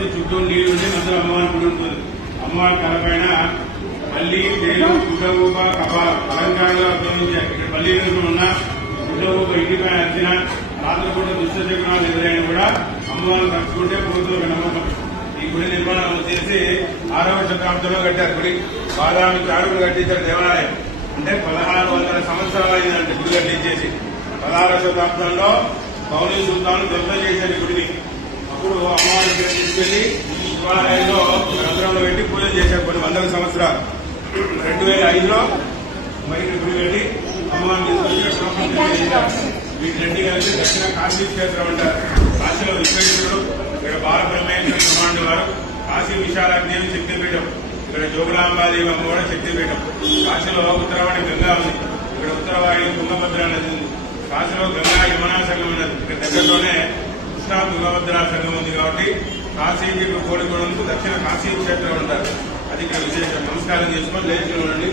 వస్తే చుట్టూ నీళ్లు ఉండి మధ్యలో అమ్మవారి గుడి ఉంటుంది. అమ్మవారి తలపైన పల్లి తేలు గుడ్డూప కపాలం అలంకారంగా ఉపయోగించారు. ఇక్కడ పల్లి ఉన్న గుడ్డూప ఇంటిపైన వచ్చిన రాత్రిపూట దుష్ట చక్రాలు ఎదురైనా కూడా అమ్మవారిని తట్టుకుంటే పోతుంది నమ్మకం. ఈ గుడి నిర్మాణం చేసి 6వ శతాబ్దంలో కట్టారు. గుడి బాదామి చారులు కట్టించారు. దేవాలయం అంటే 1600 సంవత్సరాలు అయిందంటే గుడి కట్టించేసి. 16వ శతాబ్దంలో మౌలి సుల్తాను ధ్వంసం చేశారు గుడిని. అప్పుడు అమ్మవారి దగ్గర తీసుకెళ్లి శివాలయంలో రంధ్రంలో పెట్టి పూజ చేశారు కొన్ని వందల సంవత్సరాలు. 2005లో మరి గుడి పెట్టి అమ్మవారిని తీసుకొచ్చి వీటిరెడ్డి కలిసి దక్షిణ కాశీ క్షేత్రం అంటారు. కాశీలో విశ్వేశ్వరుడు, ఇక్కడ బాలబ్రహ్మేశ్వర కుమారుడు వారు, కాశీ విశాలాగ్నేయం శక్తిపీఠం, ఇక్కడ జోగులాంబాదేవి అమ్మ కూడా శక్తిపీఠం. కాశీలో ఉత్తరవాణి గంగా ఉంది, ఇక్కడ ఉత్తరవాణి తుంగభద్ర నది ఉంది. కాశీలో గంగా యమునా సంఘం ఉన్నది. ఇక్కడ దగ్గరలోనే కృష్ణా తుంగభద్ర సంఘం ఉంది. కాబట్టి కాశీకి కోడికోవడానికి దక్షిణ కాశీ క్షేత్రం ఉంటారు. అది ఇక్కడ విశేషం. నమస్కారం చేసుకొని లేచి ఉండండి.